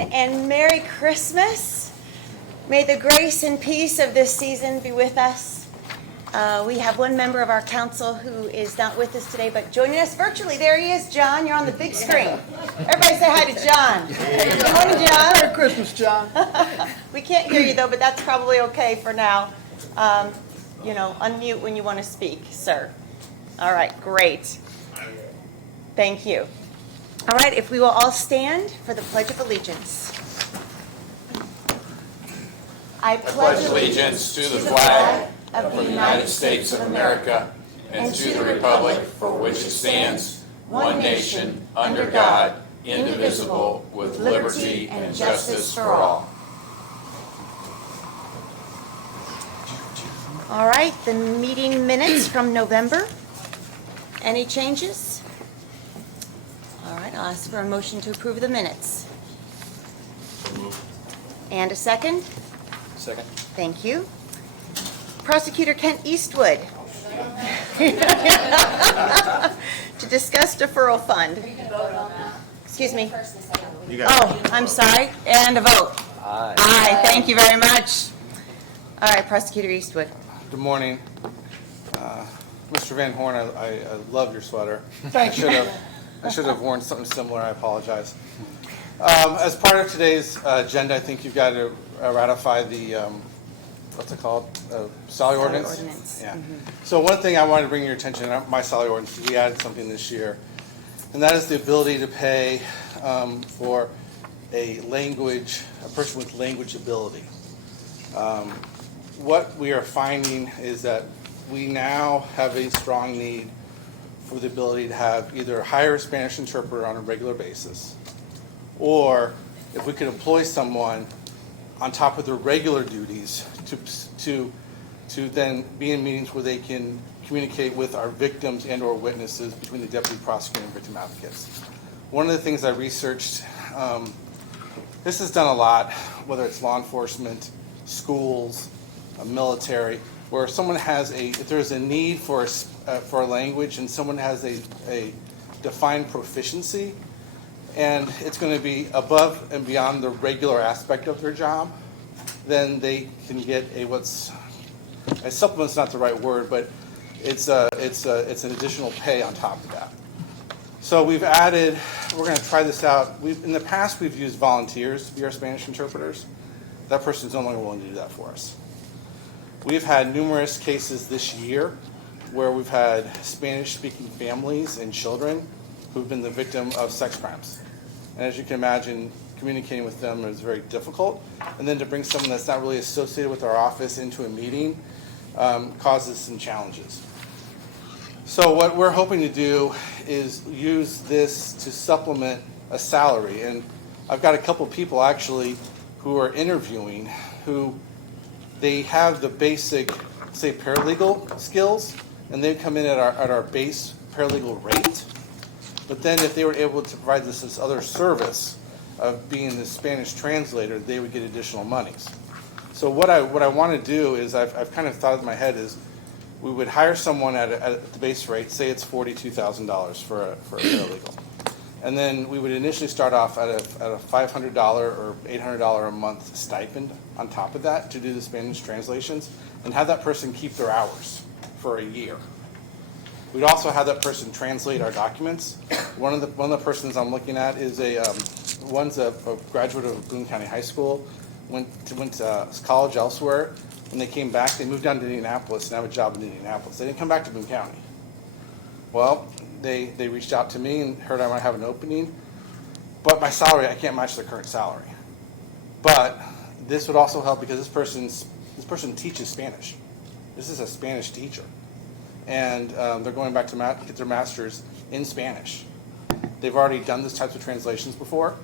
everyone, and Merry Christmas. May the grace and peace of this season be with us. We have one member of our council who is not with us today, but joining us virtually. There he is, John. You're on the big screen. Everybody say hi to John. Good morning, John. Merry Christmas, John. We can't hear you, though, but that's probably okay for now. Unmute when you want to speak, sir. All right, great. Thank you. All right, if we will all stand for the Pledge of Allegiance. I pledge allegiance to the flag of the United States of America and to the republic for which it stands, one nation, under God, indivisible, with liberty and justice for all. All right, the meeting minutes from November. Any changes? All right, I'll ask for a motion to approve the minutes. And a second? Second. Thank you. Prosecutor Kent Eastwood. To discuss deferral fund. You can vote on that. Excuse me. First and second. Oh, I'm sorry. And a vote. Aye. Aye, thank you very much. All right, Prosecutor Eastwood. Good morning. Mr. Van Horn, I love your sweater. Thank you. I should have worn something similar. I apologize. As part of today's agenda, I think you've got to ratify the, what's it called? Salary ordinance? Yeah. So one thing I wanted to bring your attention to, my salary ordinance, is we added something this year, and that is the ability to pay for a person with language ability. What we are finding is that we now have a strong need for the ability to have either hire a Spanish interpreter on a regular basis, or if we could employ someone on top of their regular duties to then be in meetings where they can communicate with our victims and or witnesses between the deputy prosecutor and victim advocates. One of the things I researched, this is done a lot, whether it's law enforcement, schools, military, where someone has if there's a need for a language and someone has a defined proficiency, and it's going to be above and beyond the regular aspect of their job, then they can get a supplement's not the right word, but it's an additional pay on top of that. So we're going to try this out. In the past, we've used volunteers to be our Spanish interpreters. That person's no longer willing to do that for us. We've had numerous cases this year where we've had Spanish-speaking families and children who've been the victim of sex crimes. And as you can imagine, communicating with them is very difficult. And then to bring someone that's not really associated with our office into a meeting causes some challenges. So what we're hoping to do is use this to supplement a salary. And I've got a couple people actually who are interviewing who they have the basic, say, paralegal skills, and they come in at our base paralegal rate. But then if they were able to provide this other service of being the Spanish translator, they would get additional monies. So what I want to do is I've kind of thought in my head is we would hire someone at the base rate, say it's $42,000 for a paralegal. And then we would initially start off at a $500 or $800 a month stipend on top of that to do the Spanish translations, and have that person keep their hours for a year. We'd also have that person translate our documents. One of the persons I'm looking at is one's a graduate of Boone County High School, went to college elsewhere. When they came back, they moved down to Indianapolis and have a job in Indianapolis. They didn't come back to Boone County. Well, they reached out to me and heard I might have an opening, but my salary, I can't match their current salary. But this would also help because this person teaches Spanish. This is a Spanish teacher, and they're going back to get their master's in Spanish. They've already done these types of translations before,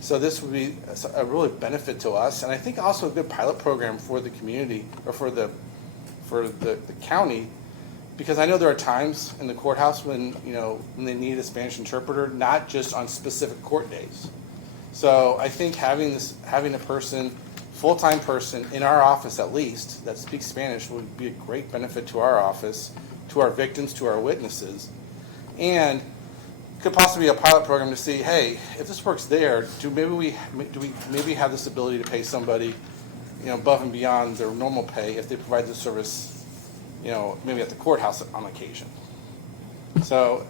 so this would be a really benefit to us, and I think also a good pilot program for the community or for the county. Because I know there are times in the courthouse when they need a Spanish interpreter, not just on specific court days. So I think having a full-time person in our office at least that speaks Spanish would be a great benefit to our office, to our victims, to our witnesses, and could possibly be a pilot program to see, hey, if this works there, do we maybe have this ability to pay somebody, above and beyond their normal pay if they provide the service, maybe at the courthouse on occasion. So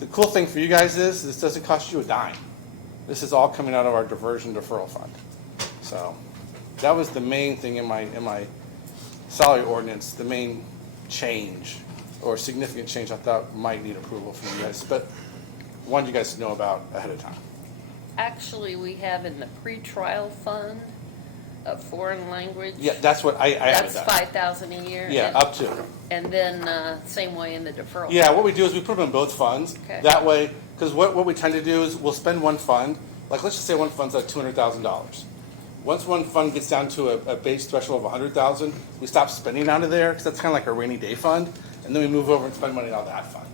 the cool thing for you guys is this doesn't cost you a dime. This is all coming out of our diversion deferral fund. So that was the main thing in my salary ordinance, the main change or significant change I thought might need approval from you guys, but wanted you guys to know about ahead of time. Actually, we have in the pretrial fund a foreign language. Yeah, that's what I added That's that. $5,000 a year. Yeah, and, up to. And then same way in the deferral. Yeah, what we do is we put them in both funds. Okay. That way, because what we tend to do is we'll spend one fund, like let's just say one fund's like $200,000. Once one fund gets down to a base threshold of $100,000, we stop spending out of there because that's kind of like a rainy day fund, and then we move over and spend money out of that fund.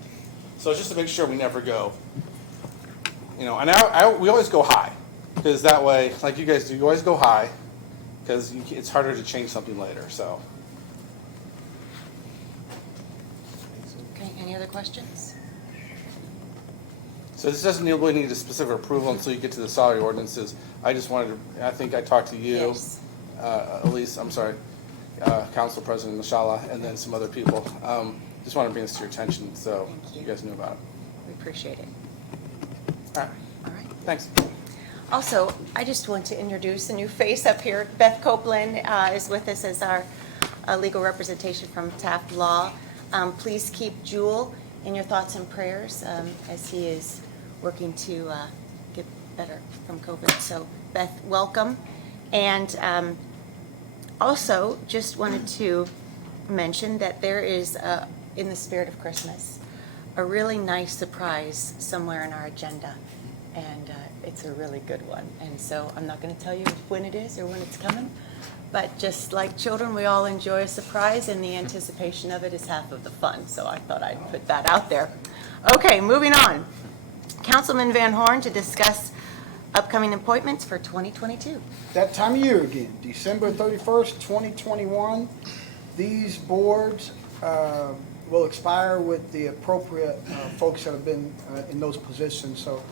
So it's just to make sure we never go, and we always go high, because that way, like you guys do, you always go high, because it's harder to change something later. So. Okay, any other questions? So this doesn't really need a specific approval until you get to the salary ordinances. I just wanted to, I think I talked to you, Yes. Elise, I'm sorry, Council President Mashallah, and then some other people. Just want to bring this to your attention so Thank you. you guys knew about it. We appreciate it. All right, All right. thanks. Also, I just want to introduce a new face up here. Beth Copeland is with us as our legal representation from Taft Law. Please keep Jewel in your thoughts and prayers as he is working to get better from COVID. So, Beth, welcome. And also, just wanted to mention that there is, in the spirit of Christmas, a really nice surprise somewhere in our agenda. And it's a really good one. And so I'm not going to tell you when it is or when it's coming, but just like children, we all enjoy a surprise, and the anticipation of it is half of the fun. So I thought I'd put that out there. Okay, moving on. Councilman Van Horn to discuss upcoming appointments for 2022. That time of year again, December 31st, 2021. These boards will expire with the appropriate folks that have been in those positions. So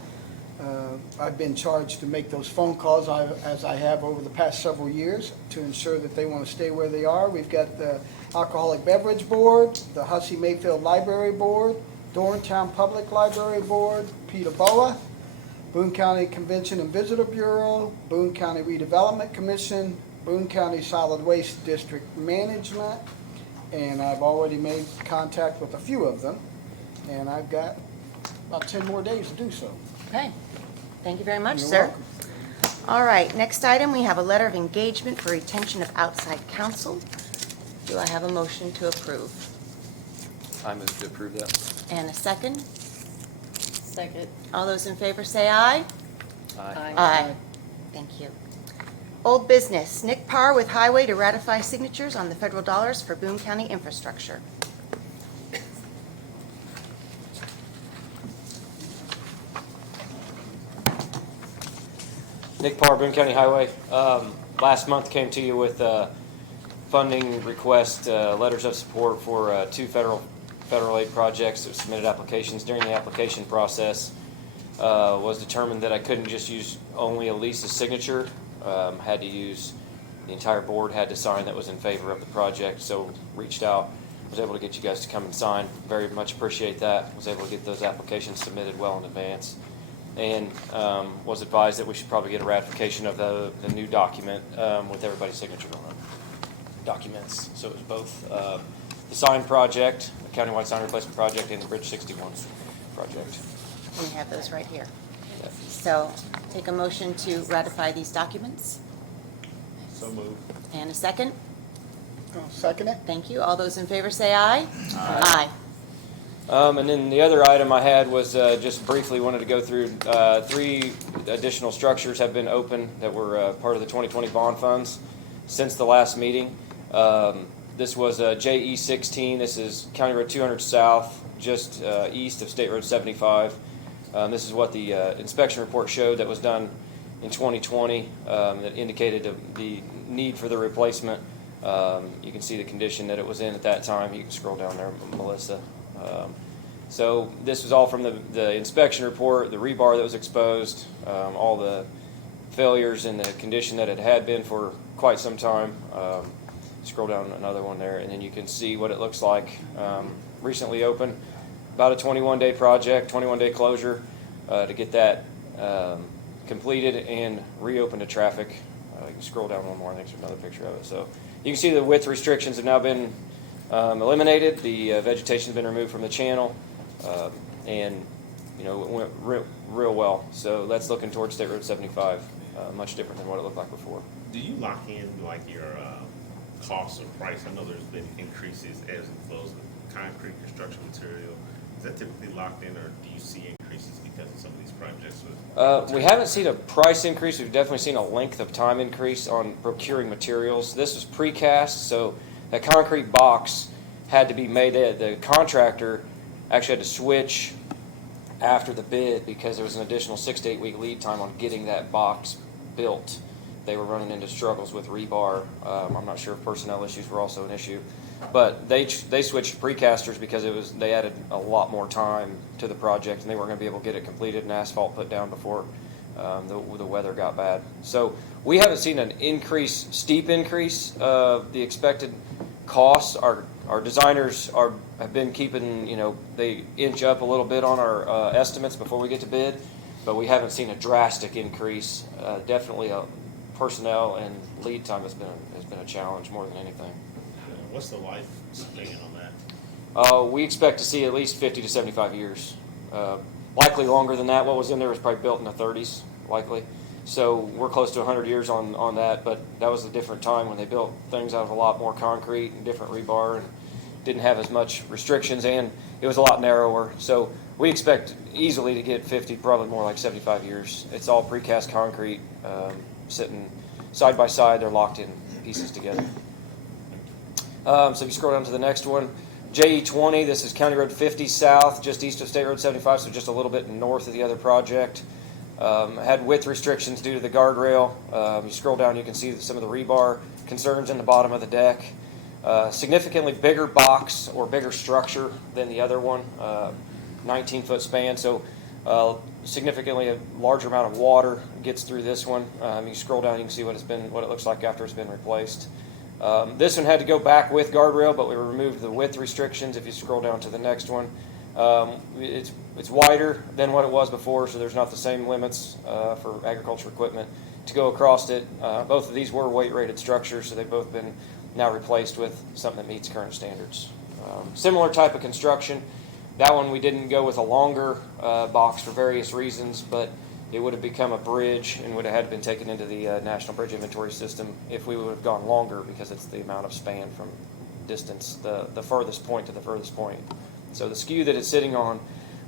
I've been charged to make those phone calls as I have over the past several years to ensure that they want to stay where they are. We've got the Alcoholic Beverage Board, the Hussey Mayfield Library Board, Dorntown Public Library Board, Peterborough, Boone County Convention and Visitor Bureau, Boone County Redevelopment Commission, Boone County Solid Waste District Management, and I've already made contact with a few of them, and I've got about 10 more days to do so. Okay, thank you very much, You're sir. welcome. All right, next item, we have a letter of engagement for retention of outside counsel. Do I have a motion to approve? I move to approve that. And a second? Second. All those in favor say aye. Aye. Aye. Thank you. Old business, Nick Parr with Highway to ratify signatures on the federal dollars for Boone County infrastructure. Nick Parr, Boone County Highway. Last month came to you with funding request, letters of support for two federal aid projects that submitted applications. During the application process, was determined that I couldn't just use only Elise's signature. Had to use, the entire board had to sign that was in favor of the project. So reached out, was able to get you guys to come and sign. Very much appreciate that. Was able to get those applications submitted well in advance. And was advised that we should probably get a ratification of the new document with everybody's signature on it. Documents. So it was both the sign project, the countywide sign replacement project, and the Bridge 61 project. We have those right here. Yeah. So take a motion to ratify these documents. So move. And a second? I'll second it. Thank you. All those in favor say aye. Aye. And then the other item I had was just briefly wanted to go through 3 additional structures have been opened that were part of the 2020 bond funds since the last meeting. This was JE 16. This is County Road 200 South, just east of State Road 75. This is what the inspection report showed that was done in 2020 that indicated the need for the replacement. You can see the condition that it was in at that time. You can scroll down there, Melissa. So this was all from the inspection report, the rebar that was exposed, all the failures in the condition that it had been for quite some time. Scroll down another one there, and then you can see what it looks like. Recently opened, about a 21-day project, 21-day closure to get that completed and reopened to traffic. You can scroll down one more. I think there's another picture of it. So you can see the width restrictions have now been eliminated. The vegetation has been removed from the channel, and it went real well. So that's looking towards State Road 75, much different than what it looked like before. Do you lock in like your cost or price? I know there's been increases as it flows with concrete construction material. Is that typically locked in, or do you see increases because of some of these projects? We haven't seen a price increase. We've definitely seen a length of time increase on procuring materials. This was precast, so that concrete box had to be made. The contractor actually had to switch after the bid because there was an additional 6 to 8 week lead time on getting that box built. They were running into struggles with rebar. I'm not sure if personnel issues were also an issue, but they switched to precasters because they added a lot more time to the project, and they weren't going to be able to get it completed and asphalt put down before the weather got bad. So we haven't seen an steep increase of the expected costs. Our designers have been keeping, they inch up a little bit on our estimates before we get to bid, but we haven't seen a drastic increase. Definitely personnel and lead time has been a challenge more than anything. What's the life span on that? We expect to see at least 50 to 75 years. Likely longer than that. What was in there was probably built in the 30s, likely. So we're close to 100 years on that, but that was a different time when they built things out of a lot more concrete and different rebar and didn't have as much restrictions, and it was a lot narrower. So we expect easily to get 50, probably more like 75 years. It's all precast concrete, sitting side by side. They're locked in pieces together. So if you scroll down to the next one, JE20, this is County Road 50 South, just east of State Road 75, so just a little bit north of the other project. Had width restrictions due to the guardrail. You scroll down, you can see some of the rebar concerns in the bottom of the deck. Significantly bigger box or bigger structure than the other one, 19-foot span, so significantly a larger amount of water gets through this one. You scroll down, you can see what it looks like after it's been replaced. This one had to go back with guardrail, but we removed the width restrictions. If you scroll down to the next one, it's wider than what it was before, so there's not the same limits for agriculture equipment to go across it. Both of these were weight-rated structures, so they've both been now replaced with something that meets current standards. Similar type of construction. That one we didn't go with a longer box for various reasons, but it would have become a bridge and would have had been taken into the National Bridge Inventory System if we would have gone longer, because it's the amount of span from distance, the furthest point to the furthest point. So the skew that it's sitting on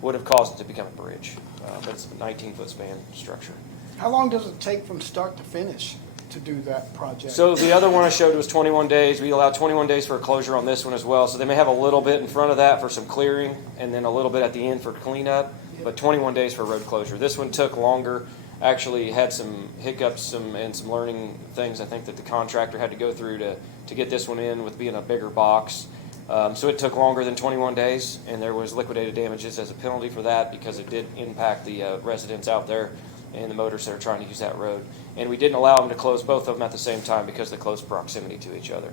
would have caused it to become a bridge, but it's a 19-foot span structure. How long does it take from start to finish to do that project? So the other one I showed was 21 days. We allow 21 days for a closure on this one as well. So they may have a little bit in front of that for some clearing and then a little bit at the end for cleanup, but 21 days for road closure. This one took longer. Actually had some hiccups and some learning things I think that the contractor had to go through to get this one in with being a bigger box. So it took longer than 21 days, and there was liquidated damages as a penalty for that because it did impact the residents out there and the motorists that are trying to use that road. And we didn't allow them to close both of them at the same time because of the close proximity to each other.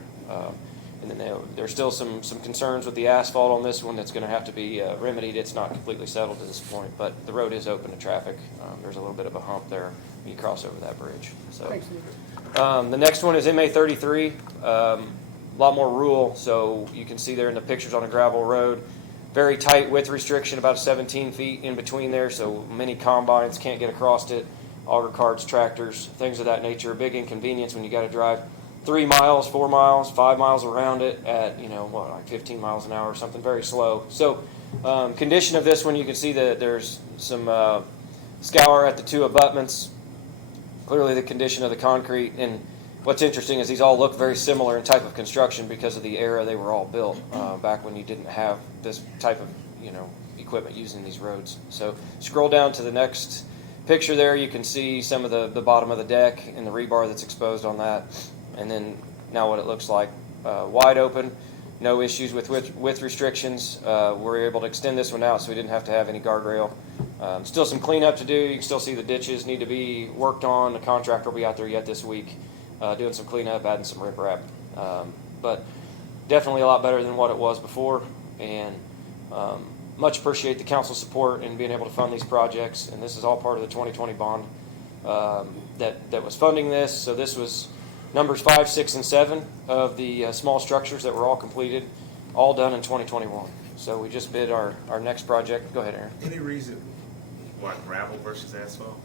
And then there's still some concerns with the asphalt on this one that's going to have to be remedied. It's not completely settled at this point, but the road is open to traffic. There's a little bit of a hump there when you cross over that bridge. So Thanks, the next one is MA 33. A lot more rural, so you can see there in the pictures on a gravel road. Very tight width restriction, about 17 feet in between there, so many combines can't get across it, auger carts, tractors, things of that nature. Big inconvenience when you got to drive 3 miles, 4 miles, 5 miles around it at, like 15 miles an hour or something, very slow. So condition of this one, you can see that there's some scour at the two abutments, clearly the condition of the concrete. And what's interesting is these all look very similar in type of construction because of the era they were all built, back when you didn't have this type of equipment using these roads. So scroll down to the next picture there, you can see some of the bottom of the deck and the rebar that's exposed on that. And then now what it looks like, wide open. no issues with restrictions. We were able to extend this one out so we didn't have to have any guardrail. Still some cleanup to do. You can still see the ditches need to be worked on. The contractor will be out there yet this week doing some cleanup, adding some riprap. But definitely a lot better than what it was before, and much appreciate the council support in being able to fund these projects. And this is all part of the 2020 bond that was funding this. So this was numbers 5, 6, and 7 of the small structures that were all completed, all done in 2021. So we just bid our next project. Go ahead, Aaron. Any reason why gravel versus asphalt?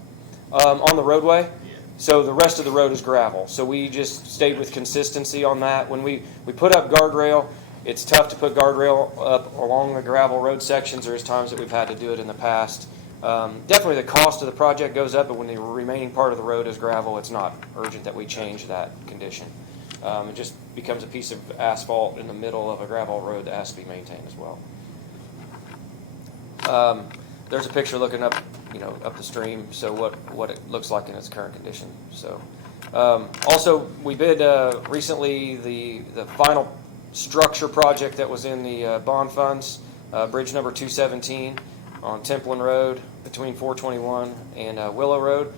On the roadway? Yeah. So the rest of the road is gravel. So we just stayed with consistency on that. When we put up guardrail, it's tough to put guardrail up along the gravel road sections. There's times that we've had to do it in the past. Definitely the cost of the project goes up, but when the remaining part of the road is gravel, it's not urgent that we change that condition. It just becomes a piece of asphalt in the middle of a gravel road that has to be maintained as well. There's a picture looking up, up the stream, so what it looks like in its current condition. So, also we bid recently the final structure project that was in the bond funds, bridge number 217 on Templin Road between 421 and Willow Road,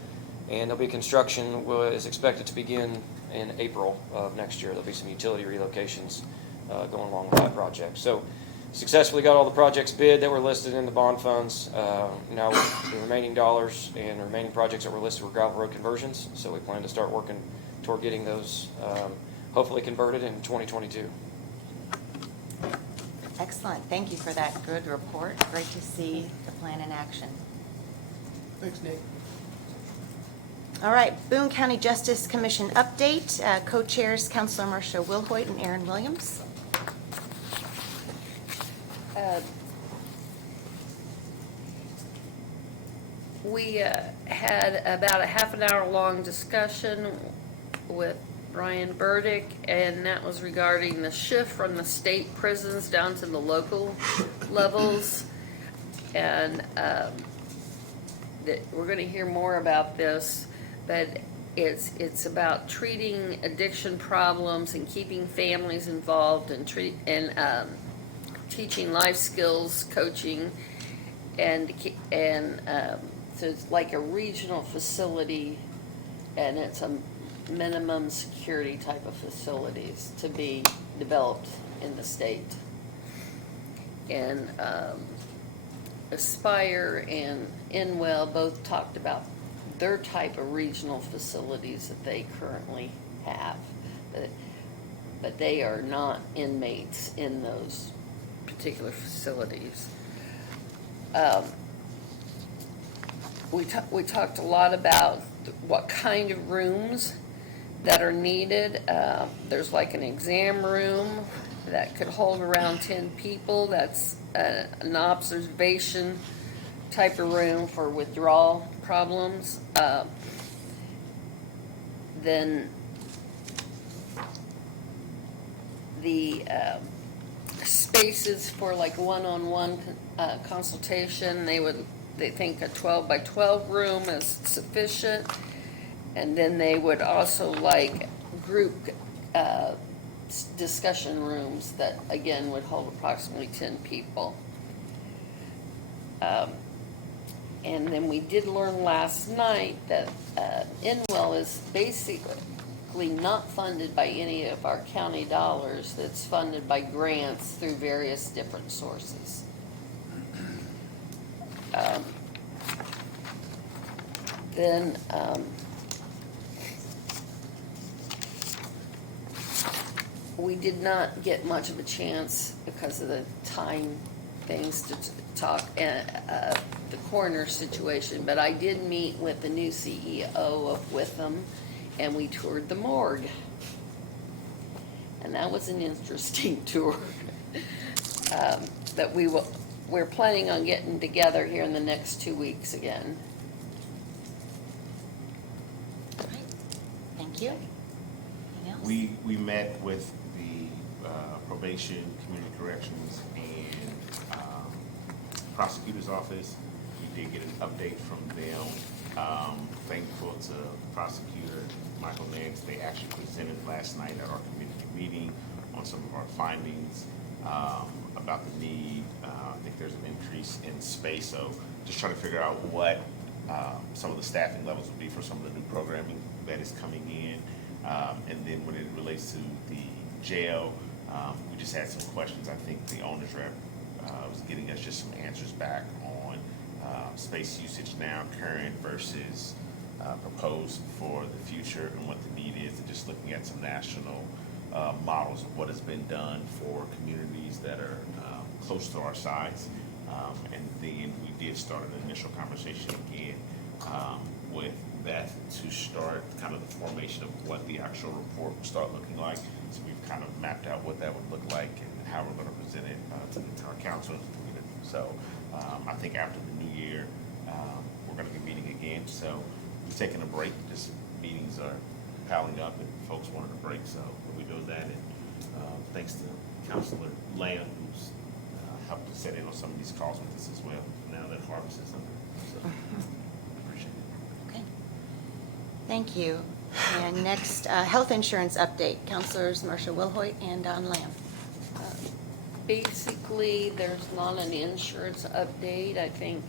and there'll be construction is expected to begin in April of next year. There'll be some utility relocations going along with that project. So successfully got all the projects bid that were listed in the bond funds. Now the remaining dollars and the remaining projects that were listed were gravel road conversions, so we plan to start working toward getting those hopefully converted in 2022. Excellent. Thank you for that good report. Great to see the plan in action. Thanks, Nick. All right, Boone County Justice Commission update. Co-chairs Councilor Marcia Wilhoit and Aaron Williams. We had about a half an hour long discussion with Brian Burdick, and that was regarding the shift from the state prisons down to the local levels. And we're going to hear more about this, but it's about treating addiction problems and keeping families involved and teaching life skills, coaching, and so it's like a regional facility, and it's a minimum security type of facilities to be developed in the state. And Aspire and Inwell both talked about their type of regional facilities that they currently have, but they are not inmates in those particular facilities. We talked a lot about what kind of rooms that are needed. There's like an exam room that could hold around 10 people. That's an observation type of room for withdrawal problems. Then the spaces for like one-on-one consultation, they think a 12 by 12 room is sufficient. And then they would also like group discussion rooms that again would hold approximately 10 people. And then we did learn last night that Inwell is basically not funded by any of our county dollars. That's funded by grants through various different sources. Then we did not get much of a chance because of the time things to talk the coroner situation, but I did meet with the new CEO of Witham, and we toured the morgue, and that was an interesting tour. That we're planning on getting together here in the next 2 weeks again. All right. Thank you. Anything else? We met with the probation, community corrections, and prosecutor's office. We did get an update from them. Thankful to prosecutor Michael Nance. They actually presented last night at our community meeting on some of our findings about the need. I think there's an increase in space, so just trying to figure out what some of the staffing levels would be for some of the new programming that is coming in. And then when it relates to the jail, we just had some questions. I think the owner's rep was getting us just some answers back on space usage now, current versus proposed for the future, and what the need is, and just looking at some national models of what has been done for communities that are close to our sites. And then we did start an initial conversation again with Beth to start kind of the formation of what the actual report will start looking like. So we've kind of mapped out what that would look like and how we're going to present it to the entire council and the community. So I think after the new year, we're going to be meeting again. So we're taking a break. Just meetings are piling up and folks wanted a break. So we'll be doing that. And thanks to Councilor Lamb, who's helped to set in on some of these calls with us as well, now that harvest is under. So appreciate it. Okay. Thank you. And next, health insurance update. Councilors Marcia Wilhoit and Don Lamb. Basically, there's not an insurance update. I think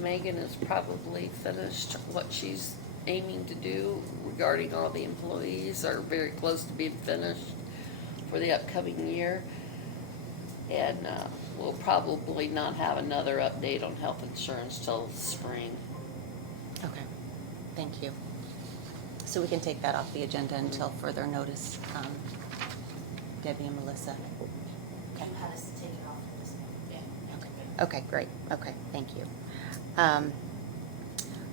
Megan has probably finished what she's aiming to do regarding all the employees, are very close to being finished for the upcoming year. And we'll probably not have another update on health insurance till spring. Okay. Thank you. So we can take that off the agenda until further notice. Debbie and Melissa. You had us take it off from this one. Yeah. Okay, great. Okay, thank you.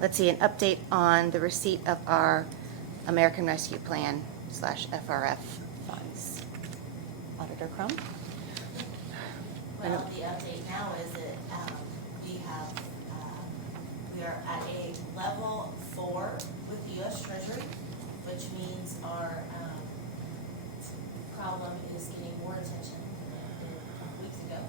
Let's see, an update on the receipt of our American Rescue Plan / FRF funds. Auditor Crum? Well, the update now is that we are at a level 4 with the U.S. Treasury, which means our problem is getting more attention than it did a couple weeks ago.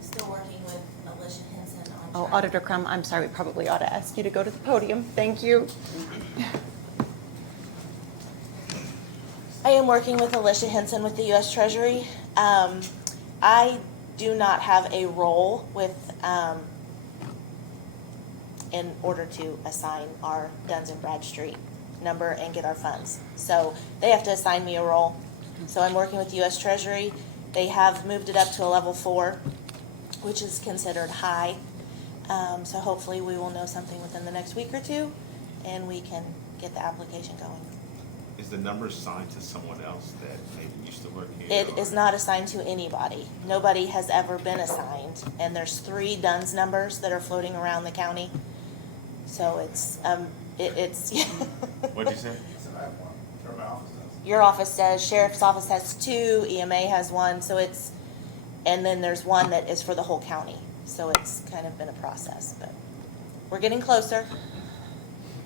Still working with Alicia Henson on. Oh, Auditor Crum, I'm sorry, we probably ought to ask you to go to the podium. Thank you. I am working with Alicia Henson with the U.S. Treasury. I do not have a role with, in order to assign our Duns and Bradstreet number and get our funds. So they have to assign me a role. So I'm working with the U.S. Treasury. They have moved it up to a level 4, which is considered high. So hopefully we will know something within the next week or two, and we can get the application going. Is the number assigned to someone else that maybe used to work here? It is not assigned to anybody. Nobody has ever been assigned, and there's 3 DUNS numbers that are floating around the county. So it's. What'd you say? Your office does, sheriff's office has 2, EMA has 1, so it's, and then there's 1 that is for the whole county. So it's kind of been a process, but we're getting closer.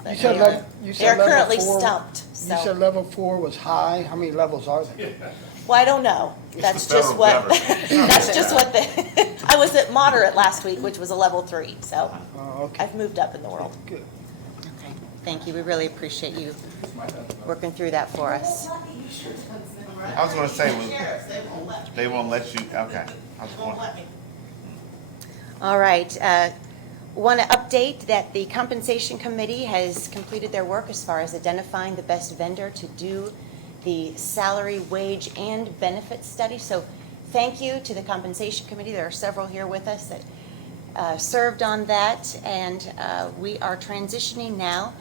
But You said they're level currently 4 stumped, You said so. level 4 was high. How many levels are there? Well, I don't know. That's the just federal what, government. that's just what I was at moderate last week, which was a level 3, so Oh, okay, I've moved up in the world. good. Okay, thank you. We really appreciate you working through that for us. I was gonna say, they won't let you, okay. I was going, All right. Want to update that the Compensation Committee has completed their work as far as identifying the best vendor to do the salary, wage, and benefit study. So thank you to the Compensation Committee. There are several here with us that served on that. And we are transitioning now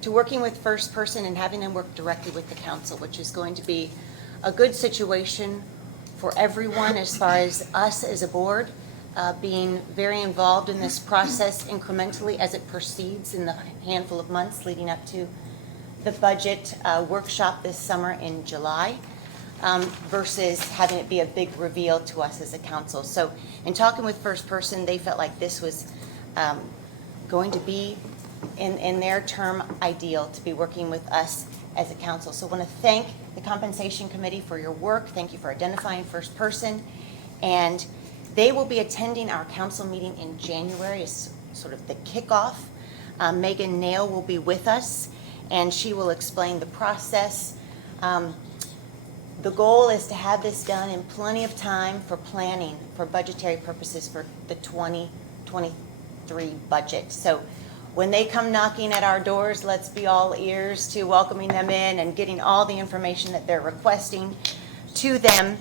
to working with First Person and having them work directly with the council, which is going to be a good situation for everyone as far as us as a board being very involved in this process incrementally as it proceeds in the handful of months leading up to the budget workshop this summer in July versus having it be a big reveal to us as a council. So in talking with First Person, they felt like this was going to be in their term ideal to be working with us as a council. So I want to thank the Compensation Committee for your work. Thank you for identifying First Person. And they will be attending our council meeting in January as sort of the kickoff. Megan Nail will be with us, and she will explain the process. The goal is to have this done in plenty of time for planning, for budgetary purposes for the 2023 budget. So when they come knocking at our doors, let's be all ears to welcoming them in and getting all the information that they're requesting to them.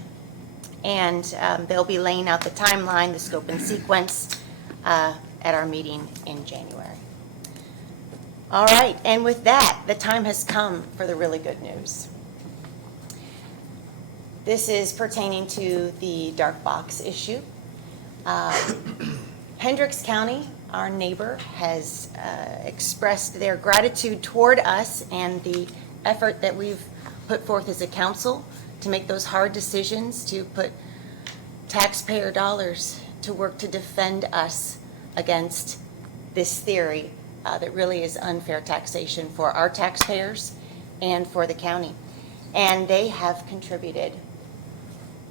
And they'll be laying out the timeline, the scope and sequence at our meeting in January. All right, and with that, the time has come for the really good news. This is pertaining to the dark box issue. Hendricks County, our neighbor, has expressed their gratitude toward us and the effort that we've put forth as a council to make those hard decisions, to put taxpayer dollars to work to defend us against this theory that really is unfair taxation for our taxpayers and for the county. And they have contributed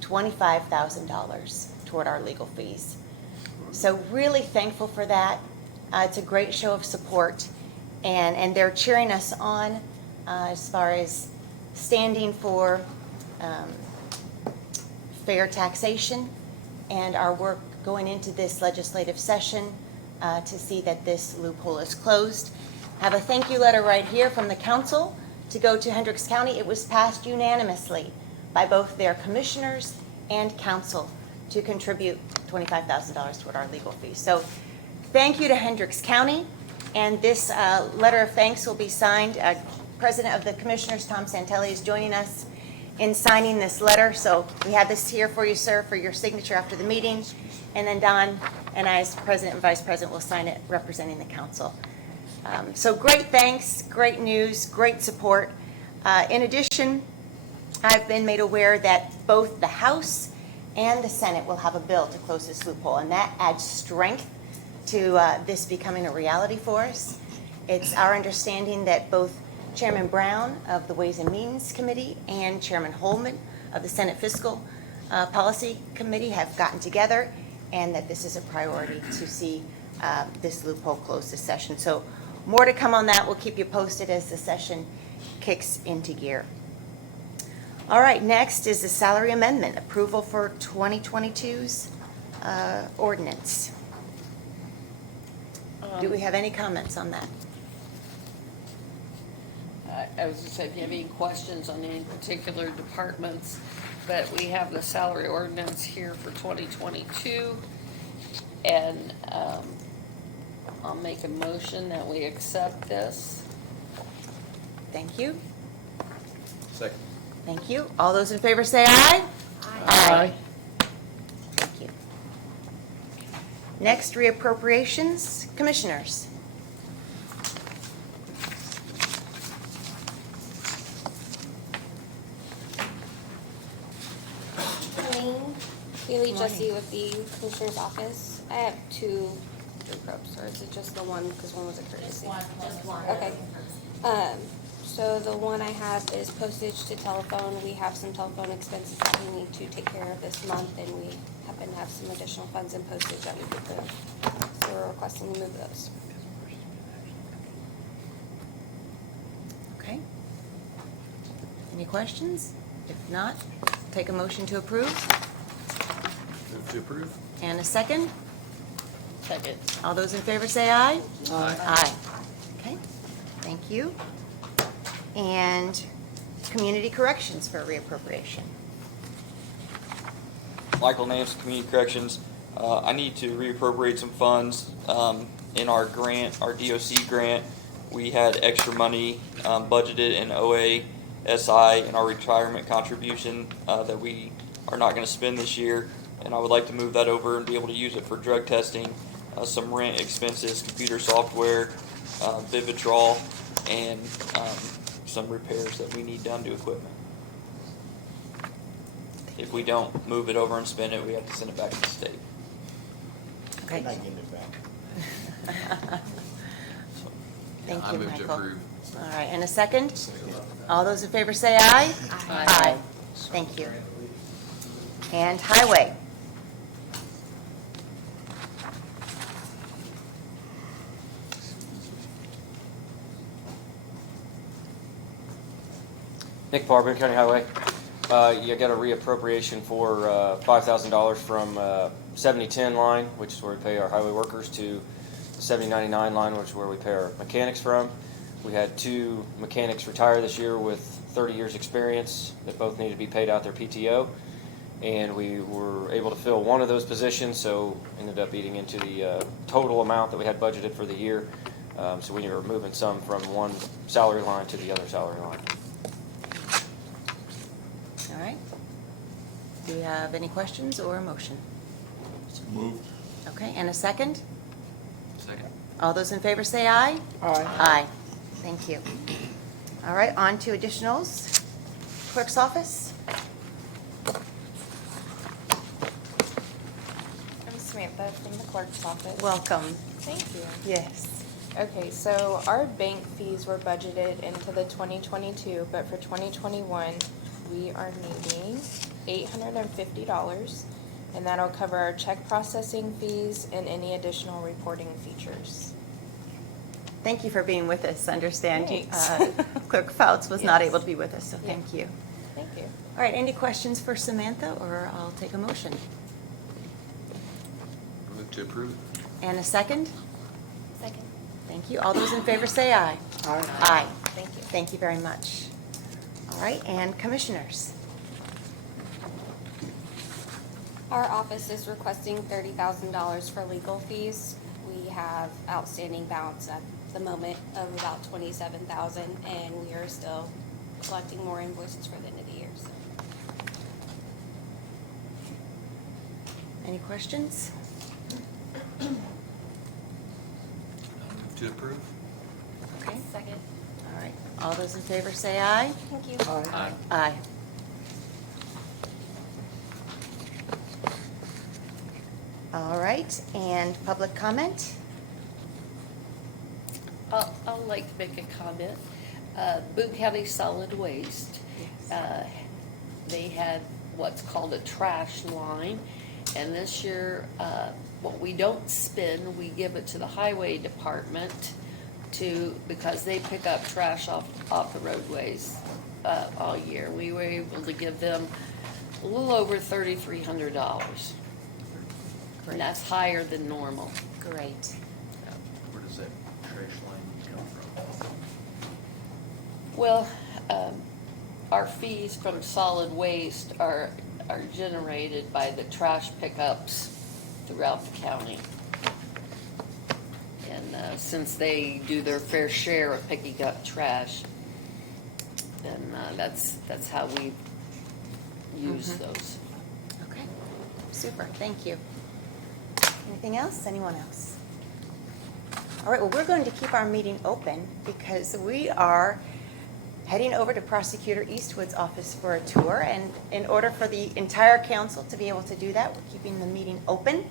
$25,000 toward our legal fees. So really thankful for that. It's a great show of support, and they're cheering us on as far as standing for fair taxation and our work going into this legislative session to see that this loophole is closed. I have a thank you letter right here from the council to go to Hendricks County. It was passed unanimously by both their commissioners and council to contribute $25,000 toward our legal fees. So thank you to Hendricks County, and this letter of thanks will be signed. President of the Commissioners, Tom Santelli, is joining us in signing this letter. So we have this here for you, sir, for your signature after the meeting. And then Don and I, as President and Vice President, will sign it representing the council. So great thanks, great news, great support. In addition, I've been made aware that both the House and the Senate will have a bill to close this loophole, and that adds strength to this becoming a reality for us. It's our understanding that both Chairman Brown of the Ways and Means Committee and Chairman Holman of the Senate Fiscal Policy Committee have gotten together, and that this is a priority to see this loophole close this session. So more to come on that. We'll keep you posted as the session kicks into gear. All right, next is the salary amendment, approval for 2022's ordinance. Do we have any comments on that? I was gonna say, if you have any questions on any particular departments, but we have the salary ordinance here for 2022. And I'll make a motion that we accept this. Thank you. Second. Thank you. All those in favor say aye. Aye. Thank you. Next, reappropriations. Commissioners. Morning. Bailey Jesse with the Commissioner's Office. I have two reapprops, or is it just the one, because one was a courtesy? Just one. Okay. So the one I have is postage to telephone. We have some telephone expenses that we need to take care of this month, and we happen to have some additional funds in postage that we could move. So we're requesting to move those. Okay. Any questions? If not, take a motion to approve. Move to approve. And a second. Second. All those in favor say aye. Aye. Aye. Okay, thank you. And community corrections for reappropriation. Michael Nance, Community Corrections. I need to reappropriate some funds in our grant, our DOC grant. We had extra money budgeted in OASI in our retirement contribution that we are not going to spend this year, and I would like to move that over and be able to use it for drug testing, some rent expenses, computer software, Vivitrol, and some repairs that we need done to equipment. If we don't move it over and spend it, we have to send it back to the state. Okay. Not getting it back. Thank I you, move to Michael. approve. All right, and a second? All those in favor say aye. Aye. Thank you. And highway. Nick Parr, Boone County Highway. You got a reappropriation for $5,000 from 7010 line, which is where we pay our highway workers, to the 7099 line, which is where we pay our mechanics from. We had 2 mechanics retire this year with 30 years experience that both need to be paid out their PTO. And we were able to fill one of those positions, so ended up eating into the total amount that we had budgeted for the year. So we were moving some from one salary line to the other salary line. All right. Do we have any questions or a motion? Moved. Okay, and a second? Second. All those in favor say aye. Aye. Aye. Thank you. All right, on to additionals. Clerk's office. I'm Samantha from the clerk's office. Welcome. Thank you. Yes. Okay, so our bank fees were budgeted into the 2022, but for 2021, we are needing $850, and that'll cover our check processing fees and any additional reporting features. Thank you for being with us. Understand Thanks. Clerk Fouts was not Yes. able to be with us, so Yeah. thank you. Thank you. All right, any questions for Samantha, or I'll take a motion? Move to approve. And a second? Second. Thank you. All those in favor say aye. Aye. Aye. Thank you. Thank you very much. All right, and commissioners. Our office is requesting $30,000 for legal fees. We have outstanding balance at the moment of about $27,000, and we are still collecting more invoices for the end of the year, so. Any questions? Move to approve. Okay, Second. all right. All those in favor say aye. Thank you. Aye. Aye. All right, and public comment? I'd like to make a comment. Boone County Solid Waste, they had what's called a trash line. And this year, what we don't spend, we give it to the highway department because they pick up trash off the roadways all year. We were able to give them a little over $3,300. And that's higher than normal. Great. Where does that trash line come from? Well, our fees from solid waste are generated by the trash pickups throughout the county. And since they do their fair share of picking up trash, then that's how we use those. Okay, super, thank you. Anything else? Anyone else? All right, well, we're going to keep our meeting open because we are heading over to Prosecutor Eastwood's office for a tour. And in order for the entire council to be able to do that, we're keeping the meeting open.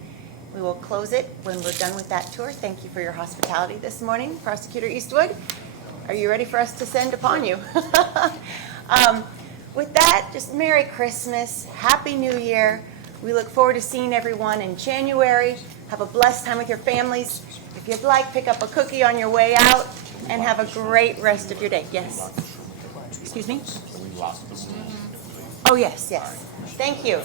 We will close it when we're done with that tour. Thank you for your hospitality this morning, Prosecutor Eastwood. Are you ready for us to send upon you? With that, just Merry Christmas, Happy New Year. We look forward to seeing everyone in January. Have a blessed time with your families. If you'd like, pick up a cookie on your way out and have a great rest of your day. Yes? Excuse me? Oh, yes, yes. Thank you.